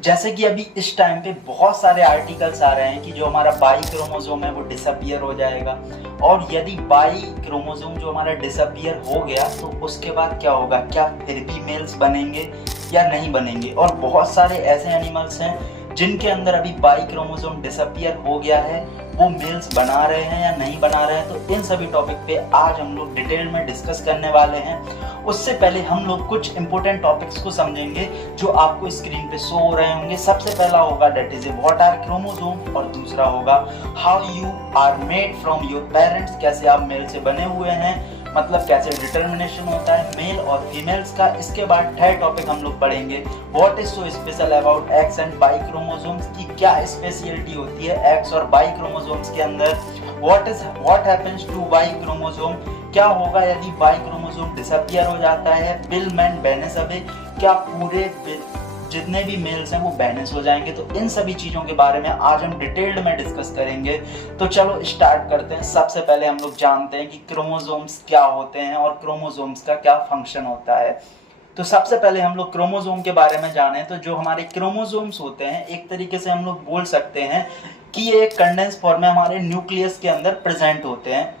जैसे कि अभी इस टाइम पे बहुत सारे आर्टिकल्स आ रहे हैं कि जो हमारा बाई क्रोमोसोम है वो डिसअपियर हो जाएगा, और यदि बाई क्रोमोसोम जो हमारा डिसअपियर हो गया तो उसके बाद क्या होगा, क्या फिर भी मेल्स बनेंगे या नहीं बनेंगे। और बहुत सारे ऐसे एनिमल्स हैं जिनके अंदर अभी बाई क्रोमोसोम डिसअपियर हो गया है, वो मेल्स बना रहे हैं या नहीं बना रहे हैं। तो इन सभी टॉपिक पे आज हम लोग डिटेल में डिस्कस करने वाले हैं। उससे पहले हम लोग कुछ इंपॉर्टेंट टॉपिक्स को समझेंगे जो आपको स्क्रीन पे शो हो रहे होंगे। सबसे पहला होगा that is what are chromosome, और दूसरा होगा how you are made from your parents, कैसे आप मेल से बने हुए हैं, मतलब कैसे डिटर्मिनेशन होता है मेल और फीमेल्स का। इसके बाद थर्ड टॉपिक हम लोग पढ़ेंगे what is so special about x and by chromosomes, की क्या स्पेशलिटी होती है एक्स और बाई क्रोमोसोम्स के अंदर। What happens two by chromosome, क्या होगा यदि बाई क्रोमोसोम डिसअपियर हो जाता है। बिल मैन बैनेस अवे, क्या पूरे जितने भी मेल्स हैं वो बैलेंस हो जाएंगे। तो इन सभी चीजों के बारे में आज हम डिटेल्ड में डिस्कस करेंगे। तो चलो स्टार्ट करते हैं। सबसे पहले हम लोग जानते हैं कि क्रोमोसोम्स क्या होते हैं और क्रोमोसोम्स का क्या फंक्शन होता है। तो सबसे पहले हम लोग क्रोमोसोम के बारे में जाने तो जो हमारे क्रोमोसोम्स होते हैं एक तरीके से हम लोग बोल सकते हैं कि ये एक कंडेंस फॉर्म में हमारे न्यूक्लियस के अंदर प्रेजेंट होते हैं,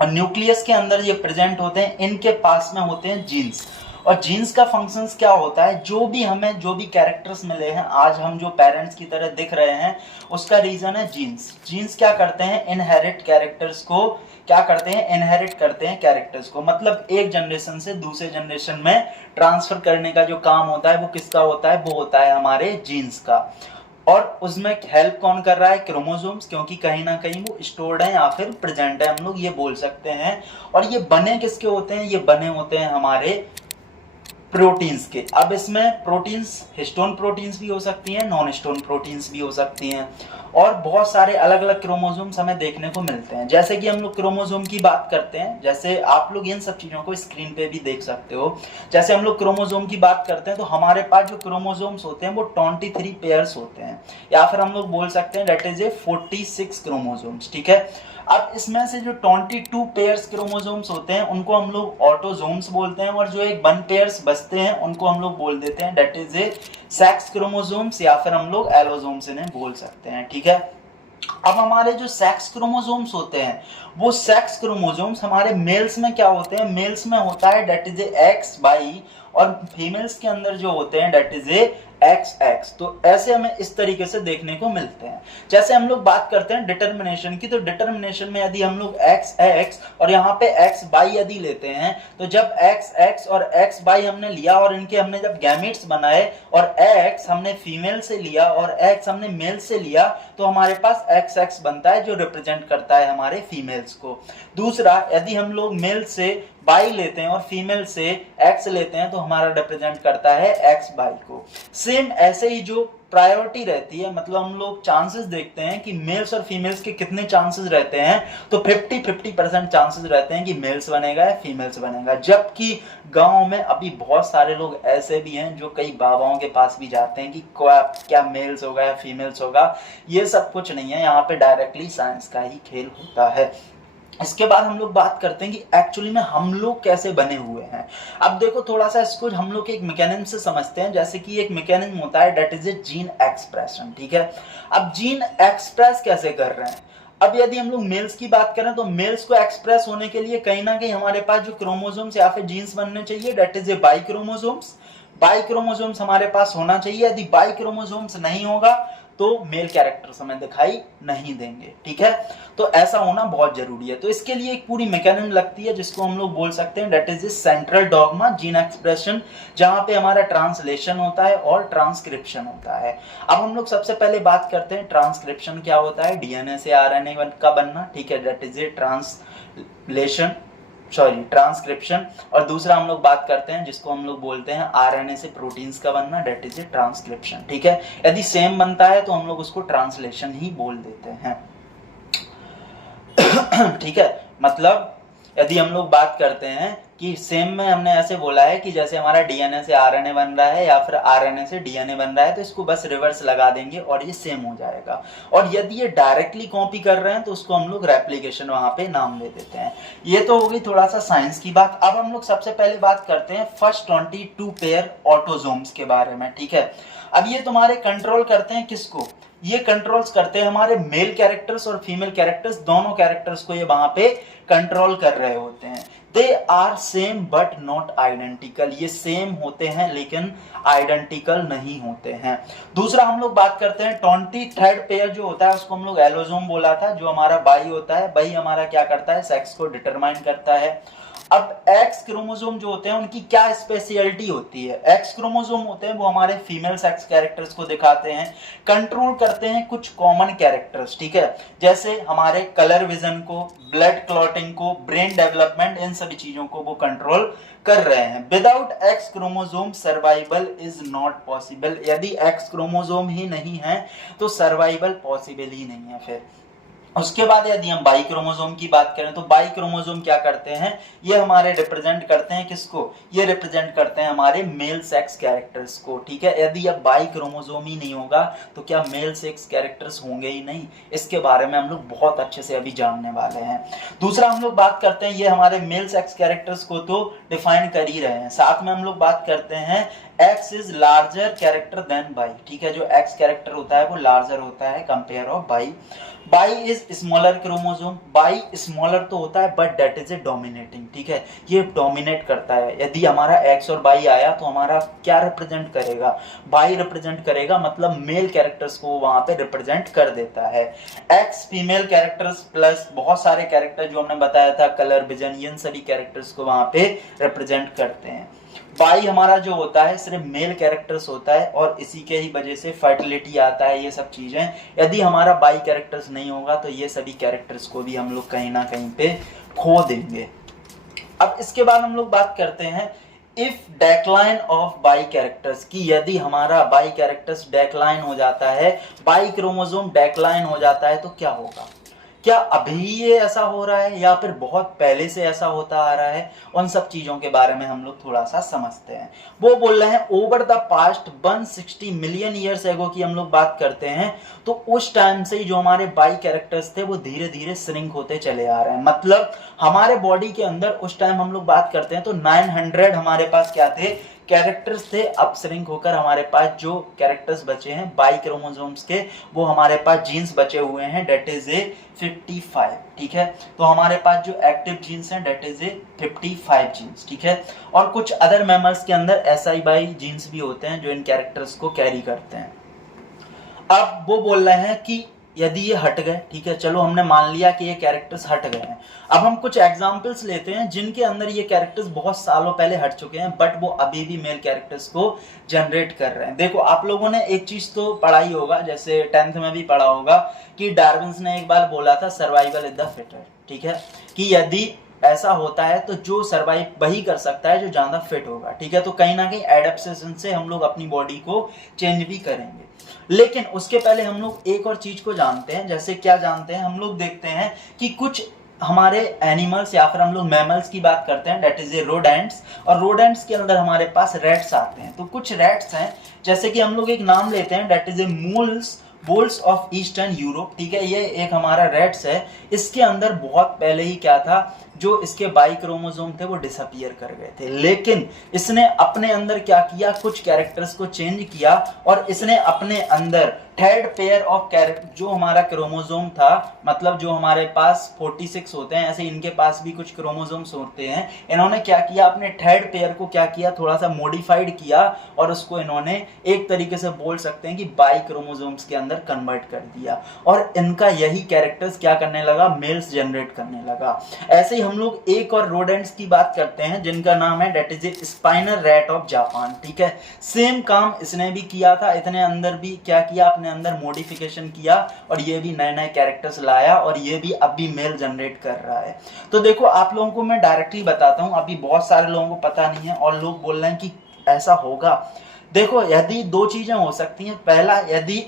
और न्यूक्लियस के अंदर ये प्रेजेंट होते हैं, इनके पास में होते हैं जीन्स। और जीन्स का फंक्शंस क्या होता है, जो भी कैरेक्टर्स मिले हैं, आज हम जो पेरेंट्स की तरह दिख रहे हैं उसका रीजन है जीन्स। जीन्स क्या करते हैं, इनहेरिट कैरेक्टर्स को क्या करते हैं, इनहेरिट करते हैं कैरेक्टर्स को, मतलब एक जनरेशन से दूसरे जनरेशन में ट्रांसफर करने का जो काम होता है वो किसका होता है, वो होता है हमारे जीन्स का। और उसमें हेल्प कौन कर रहा है, क्रोमोसोम्स, क्योंकि कहीं ना कहीं वो स्टोर्ड है या फिर प्रेजेंट है, हम लोग ये बोल सकते हैं। और ये बने किसके होते हैं, ये बने होते हैं हमारे प्रोटीन्स के। अब इसमें प्रोटीन्स हिस्टोन प्रोटीन्स भी हो सकती हैं, नॉन हिस्टोन प्रोटीन्स भी हो सकती हैं, और बहुत सारे अलग अलग क्रोमोसोम्स हमें देखने को मिलते हैं। जैसे कि हम लोग क्रोमोसोम की बात करते हैं, जैसे आप लोग इन सब चीज़ों को स्क्रीन पे भी देख सकते हो। जैसे हम लोग क्रोमोसोम की बात करते हैं तो हमारे पास जो क्रोमोसोम्स होते हैं वो 23 पेयर्स होते हैं, या फिर हम लोग बोल सकते हैं दैट इज ए 46 क्रोमोसोम्स, ठीक है। अब इसमें से जो 22 पेयर्स क्रोमोसोम्स होते हैं उनको हम लोग ऑटोजोम्स बोलते हैं, और जो एक 1 पेयर्स बचते हैं उनको हम लोग बोल देते हैं that is a sex chromosomes, या फिर हम लोग एलोसोम्स इन्हें बोल सकते हैं, ठीक है। अब हमारे जो सेक्स क्रोमोसोम्स होते हैं वो सेक्स क्रोमोसोम्स हमारे मेल्स में क्या होते हैं, मेल्स में होता है that is a x by, और फीमेल्स के अंदर जो होते हैं that is a x x. तो ऐसे हमें इस तरीके से देखने को मिलते हैं। जैसे हम लोग बात करते हैं डिटर्मिनेशन की, तो डिटर्मिनेशन में यदि हम लोग एक्स एक्स और यहाँ पे एक्स बाई यदि लेते हैं, तो जब एक्स एक्स और एक्स बाई हमने लिया और इनके हमने जब गैमेट्स बनाए और एक्स हमने फीमेल से लिया और एक्स हमने मेल से लिया, तो हमारे पास एक्स एक्स बनता है जो रिप्रेजेंट करता है हमारे फीमेल्स को। दूसरा, यदि हम लोग मेल से बाई लेते हैं और फीमेल से एक्स लेते हैं तो हमारा रिप्रेजेंट करता है एक्स बाई को। सेम ऐसे ही जो प्रायोरिटी रहती है, मतलब हम लोग चांसेस देखते हैं कि मेल्स और फीमेल्स के कितने चांसेस रहते हैं, तो 50-50% चांसेस रहते हैं कि मेल्स बनेगा या फीमेल्स बनेगा। जबकि गांव में अभी बहुत सारे लोग ऐसे भी हैं जो कई बाबाओं के पास भी जाते हैं कि क्या मेल्स होगा या फीमेल्स होगा। ये सब कुछ नहीं है, यहाँ पे डायरेक्टली साइंस का ही खेल होता है। इसके बाद हम लोग बात करते हैं कि एक्चुअली में हम लोग कैसे बने हुए हैं। अब देखो थोड़ा सा इसको हम लोग एक मैकेनिज्म से समझते हैं। जैसे कि एक मैकेनिज्म होता है that is a gene expression, ठीक है। अब जीन एक्सप्रेस कैसे कर रहे हैं, अब यदि हम लोग मेल्स की बात करें तो मेल्स को एक्सप्रेस होने के लिए कहीं ना कहीं हमारे पास जो क्रोमोसोम्स या फिर जीन्स बनने चाहिए that is a by chromosomes. By chromosomes हमारे पास होना चाहिए। यदि बाई क्रोमोसोम्स नहीं होगा तो मेल कैरेक्टर्स हमें दिखाई नहीं देंगे, ठीक है। तो ऐसा होना बहुत जरूरी है। तो इसके लिए एक पूरी मैकेनिज्म लगती है जिसको हम लोग बोल सकते हैं that is a central dogma gene expression, जहां पे हमारा ट्रांसलेशन होता है और ट्रांसक्रिप्शन होता है। अब हम लोग सबसे पहले बात करते हैं ट्रांसक्रिप्शन क्या होता है, डीएनए से आरएनए का बनना, ठीक है, दैट इज ए ट्रांसक्रिप्शन। और दूसरा हम लोग बात करते हैं जिसको हम लोग बोलते हैं आरएनए से प्रोटीन्स का बनना, दैट इज ए ट्रांसक्रिप्शन, ठीक है। यदि सेम बनता है तो हम लोग उसको ट्रांसलेशन ही बोल देते हैं, ठीक है। मतलब यदि हम लोग बात करते हैं कि सेम में हमने ऐसे बोला है कि जैसे हमारा डीएनए से आरएनए बन रहा है या फिर आरएनए से डीएनए बन रहा है, तो इसको बस रिवर्स लगा देंगे और ये सेम हो जाएगा। और यदि ये डायरेक्टली कॉपी कर रहे हैं तो उसको हम लोग रेप्लिकेशन वहां पे नाम दे देते हैं। ये तो होगी थोड़ा सा साइंस की बात। अब हम लोग सबसे पहले बात करते हैं फर्स्ट 22 पेयर ऑटोजोम्स के बारे में, ठीक है। अब ये तुम्हारे कंट्रोल करते हैं किसको? ये कंट्रोल्स करते हैं हमारे मेल कैरेक्टर्स और फीमेल कैरेक्टर्स, दोनों कैरेक्टर्स को ये वहां पे कंट्रोल कर रहे होते हैं। They are same but not identical, ये सेम होते हैं लेकिन आइडेंटिकल नहीं होते हैं। दूसरा हम लोग बात करते हैं 23rd पेयर जो होता है उसको हम लोग एलोजोम बोला था, जो हमारा बाई होता है। बाई हमारा क्या करता है? सेक्स को डिटरमाइन करता है। अब एक्स क्रोमोसोम जो होते हैं उनकी क्या स्पेशलिटी होती है? एक्स क्रोमोसोम होते हैं वो हमारे फीमेल सेक्स कैरेक्टर्स को दिखाते हैं, कंट्रोल करते हैं कुछ कॉमन कैरेक्टर्स, ठीक है, जैसे हमारे कलर विजन को, ब्लड क्लॉटिंग को, ब्रेन डेवलपमेंट, इन सभी चीजों को वो कंट्रोल कर रहे हैं। Without x chromosome survival is not possible, यदि एक्स क्रोमोसोम ही नहीं है तो सर्वाइवल पॉसिबल ही नहीं है। फिर उसके बाद यदि हम बाई क्रोमोसोम की बात करें तो बाई क्रोमोसोम क्या करते हैं? ये हमारे रिप्रेजेंट करते हैं किसको? ये रिप्रेजेंट करते हैं हमारे मेल सेक्स कैरेक्टर्स को, ठीक है। यदि अब बाई क्रोमोसोम ही नहीं होगा तो क्या मेल सेक्स कैरेक्टर्स होंगे ही नहीं? इसके बारे में हम लोग बहुत अच्छे से अभी जानने वाले हैं। दूसरा हम लोग बात करते हैं, ये हमारे मेल सेक्स कैरेक्टर्स को तो डिफाइन कर ही रहे हैं, साथ में हम लोग बात करते हैं X is larger character than Y, ठीक है। जो एक्स कैरेक्टर होता है वो लार्जर होता है compare of by. By is smaller chromosome, by smaller तो होता है but that is a dominating, ठीक है, ये डोमिनेट करता है। यदि हमारा एक्स और बाई आया तो हमारा क्या रिप्रेजेंट करेगा? बाई रिप्रेजेंट करेगा, मतलब मेल कैरेक्टर्स को वहां पे रिप्रेजेंट कर देता है। एक्स फीमेल कैरेक्टर्स प्लस बहुत सारे कैरेक्टर जो हमने बताया था, कलर विजन, इन सभी कैरेक्टर्स को वहां पे रिप्रेजेंट करते हैं। बाई हमारा जो होता है सिर्फ मेल कैरेक्टर्स होता है और इसी के ही वजह से फर्टिलिटी आता है, ये सब चीजें। यदि हमारा बाई कैरेक्टर्स नहीं होगा तो ये सभी कैरेक्टर्स को भी हम लोग कहीं ना कहीं पे खो देंगे। अब इसके बाद हम लोग बात करते हैं if decline of by characters, की यदि हमारा बाई कैरेक्टर्स डेक्लाइन हो जाता है, बाई क्रोमोसोम डेक्लाइन हो जाता है तो क्या होगा? क्या अभी ये ऐसा हो रहा है या फिर बहुत पहले से ऐसा होता आ रहा है? उन सब चीजों के बारे में हम लोग थोड़ा सा समझते हैं। वो बोल रहे हैं over the past 160 million years ago की हम लोग बात करते हैं, तो उस टाइम से ही जो हमारे बाई कैरेक्टर्स थे वो धीरे धीरे श्रिंक होते चले आ रहे हैं। मतलब हमारे बॉडी के अंदर उस टाइम हम लोग बात करते हैं तो 900 हमारे पास क्या थे? कैरेक्टर्स थे। अब श्रिंक होकर हमारे पास जो कैरेक्टर्स बचे हैं बाई क्रोमोसोम्स के, वो हमारे पास जीन्स बचे हुए हैं, डेट इज ए 55, ठीक है। तो हमारे पास जो एक्टिव जीन्स हैं डेट इज ए 55 जीन्स, ठीक है। और कुछ अदर मैमल्स के अंदर SI बाई जीन्स भी होते हैं जो इन कैरेक्टर्स को कैरी करते हैं। अब वो बोल रहे हैं कि यदि ये हट गए, ठीक है, चलो हमने मान लिया कि ये कैरेक्टर्स हट गए हैं। अब हम कुछ एग्जांपल्स लेते हैं जिनके अंदर ये कैरेक्टर्स बहुत सालों पहले हट चुके हैं बट वो अभी भी मेल कैरेक्टर्स को जनरेट कर रहे हैं। देखो आप लोगों ने एक चीज तो पढ़ा ही होगा, जैसे 10th में भी पढ़ा होगा कि डार्विन्स ने एक बार बोला था सर्वाइवल इज द फिटेस्ट, ठीक है, कि यदि ऐसा होता है तो जो सर्वाइव वही कर सकता है जो ज्यादा फिट होगा, ठीक है। तो कहीं ना कहीं एडेप्टेशन से हम लोग अपनी बॉडी को चेंज भी करेंगे। लेकिन उसके पहले हम लोग एक और चीज को जानते हैं, जैसे क्या जानते हैं? हम लोग देखते हैं कि कुछ हमारे एनिमल्स या फिर हम लोग मैमल्स की बात करते हैं, डेट इज ए रोडेंट्स, और रोडेंट्स के अंदर हमारे पास रैट्स आते हैं। तो कुछ रैट्स हैं, जैसे कि हम लोग एक नाम लेते हैं, that is a voles of eastern Europe, ठीक है। ये एक हमारा रैट्स है। इसके अंदर बहुत पहले ही क्या था, जो इसके बाई क्रोमोसोम थे वो डिसअपियर कर गए थे, लेकिन इसने अपने अंदर क्या किया, कुछ कैरेक्टर्स को चेंज किया और इसने अपने अंदर थर्ड पेयर ऑफ कैरेक्टर, जो हमारा क्रोमोसोम था, मतलब जो हमारे पास 46 होते हैं, ऐसे इनके पास भी कुछ क्रोमोसोम्स होते हैं। इन्होंने क्या किया, अपने थर्ड पेयर को क्या किया, थोड़ा सा मॉडिफाइड किया और उसको इन्होंने एक तरीके से बोल सकते हैं कि बाई क्रोमोसोम्स के अंदर कन्वर्ट कर दिया और इनका यही कैरेक्टर्स क्या करने लगा, मेल्स जनरेट करने लगा। ऐसे ही हम लोग एक और रोडेंट्स की बात करते हैं जिनका नाम है that is a spiny rat of Japan, ठीक है। सेम काम इसने भी किया था, इतने अंदर भी क्या किया, अपने अंदर मॉडिफिकेशन किया और ये भी नए नए कैरेक्टर्स लाया और ये भी अब भी मेल जनरेट कर रहा है। तो देखो आप लोगों को मैं डायरेक्टली बताता हूं, अभी बहुत सारे लोगों को पता नहीं है और लोग बोल रहे हैं कि ऐसा होगा। देखो यदि दो चीजें हो सकती हैं, पहला यदि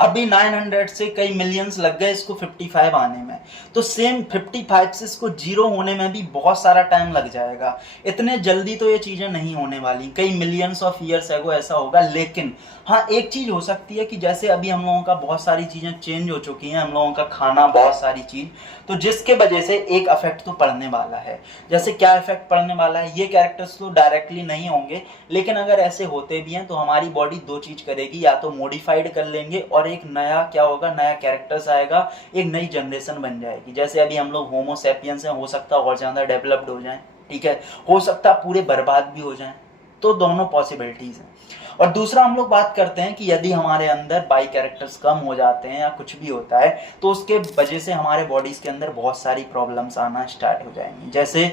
अभी 900 से कई मिलियंस लग गए इसको 55 आने में, तो सेम 55 से इसको 0 होने में भी बहुत सारा टाइम लग जाएगा। इतने जल्दी तो ये चीज़ें नहीं होने वाली, कई मिलियंस ऑफ ईयर्स एगो ऐसा होगा। लेकिन हाँ, एक चीज़ हो सकती है कि जैसे अभी हम लोगों का बहुत सारी चीज़ें चेंज हो चुकी हैं, हम लोगों का खाना, बहुत सारी चीज़, तो जिसके वजह से एक इफेक्ट तो पड़ने वाला है। जैसे क्या इफेक्ट पड़ने वाला है, ये कैरेक्टर्स तो डायरेक्टली नहीं होंगे, लेकिन अगर ऐसे होते भी हैं तो हमारी बॉडी दो चीज़ करेगी, या तो मॉडिफाइड कर लेंगे और एक नया क्या होगा, नया कैरेक्टर्स आएगा, एक नई जनरेशन बन जाएगी। जैसे अभी हम लोग होमो सैपियंस हैं, हो सकता है और ज़्यादा डेवलप्ड हो जाएं, ठीक है, हो सकता है पूरे बर्बाद भी हो जाएं। तो दोनों पॉसिबिलिटीज़ हैं। और दूसरा हम लोग बात करते हैं कि यदि हमारे अंदर बाई कैरेक्टर्स कम हो जाते हैं या कुछ भी होता है, तो उसके वजह से हमारे बॉडीज़ के अंदर बहुत सारी प्रॉब्लम्स आना स्टार्ट हो जाएंगी। जैसे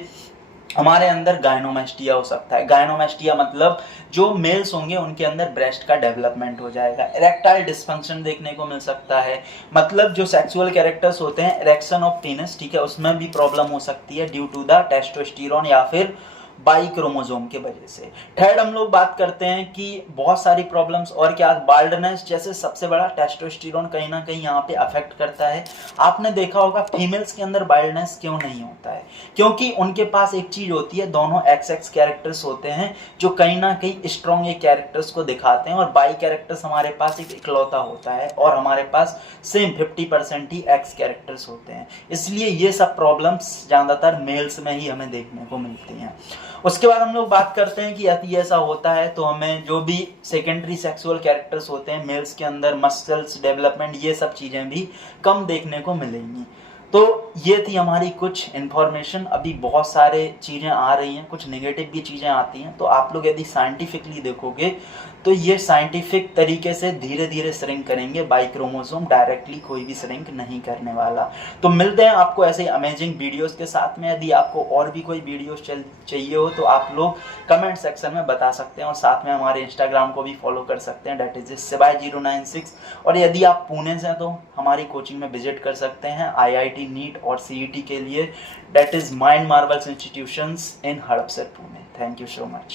हमारे अंदर गायनोमेस्टिया हो सकता है। गायनोमेस्टिया मतलब जो मेल्स होंगे उनके अंदर ब्रेस्ट का डेवलपमेंट हो जाएगा। इरेक्टाइल डिस्फंक्शन देखने को मिल सकता है, मतलब जो सेक्सुअल कैरेक्टर्स होते हैं, इरेक्शन ऑफ पीनस, ठीक है, उसमें भी प्रॉब्लम हो सकती है ड्यू टू द टेस्टोस्टेरोन या फिर बाई क्रोमोजोम के वजह से। थर्ड हम लोग बात करते हैं कि बहुत सारी प्रॉब्लम्स और क्या, बाल्डनेस, जैसे सबसे बड़ा टेस्टोस्टेरोन कहीं ना कहीं यहाँ पे अफेक्ट करता है। आपने देखा होगा फीमेल्स के अंदर बाल्डनेस क्यों नहीं होता है, क्योंकि उनके पास एक चीज होती है, दोनों XX कैरेक्टर्स होते हैं जो कहीं ना कहीं स्ट्रॉन्ग एक कैरेक्टर्स को दिखाते हैं, और बाई कैरेक्टर्स हमारे पास एक इकलौता होता है, और हमारे पास सेम 50% ही X कैरेक्टर्स होते हैं। इसलिए ये सब प्रॉब्लम्स ज़्यादातर मेल्स में ही हमें देखने को मिलती हैं। उसके बाद हम लोग बात करते हैं कि यदि ऐसा होता है तो हमें जो भी सेकेंडरी सेक्सुअल कैरेक्टर्स होते हैं मेल्स के अंदर, मसल्स डेवलपमेंट, ये सब चीज़ें भी कम देखने को मिलेंगी। तो ये थी हमारी कुछ इन्फॉर्मेशन। अभी बहुत सारे चीज़ें आ रही हैं, कुछ नेगेटिव भी चीज़ें आती हैं, तो आप लोग यदि साइंटिफिकली देखोगे तो ये साइंटिफिक तरीके से धीरे धीरे श्रिंक करेंगे बाई क्रोमोसोम, डायरेक्टली कोई भी श्रिंक नहीं करने वाला। तो मिलते हैं आपको ऐसे अमेजिंग वीडियोस के साथ में। यदि आपको और भी कोई वीडियोस चाहिए हो तो आप लोग कमेंट सेक्शन में बता सकते हैं, और साथ में हमारे इंस्टाग्राम को भी फॉलो कर सकते हैं, डेट इज शिवाय096। और यदि आप पुणे से हैं तो हमारी कोचिंग में विजिट कर सकते हैं IIT नीट और CET के लिए, that is Mind Marvels institutions in Hadapsar Pune. Thank you so much.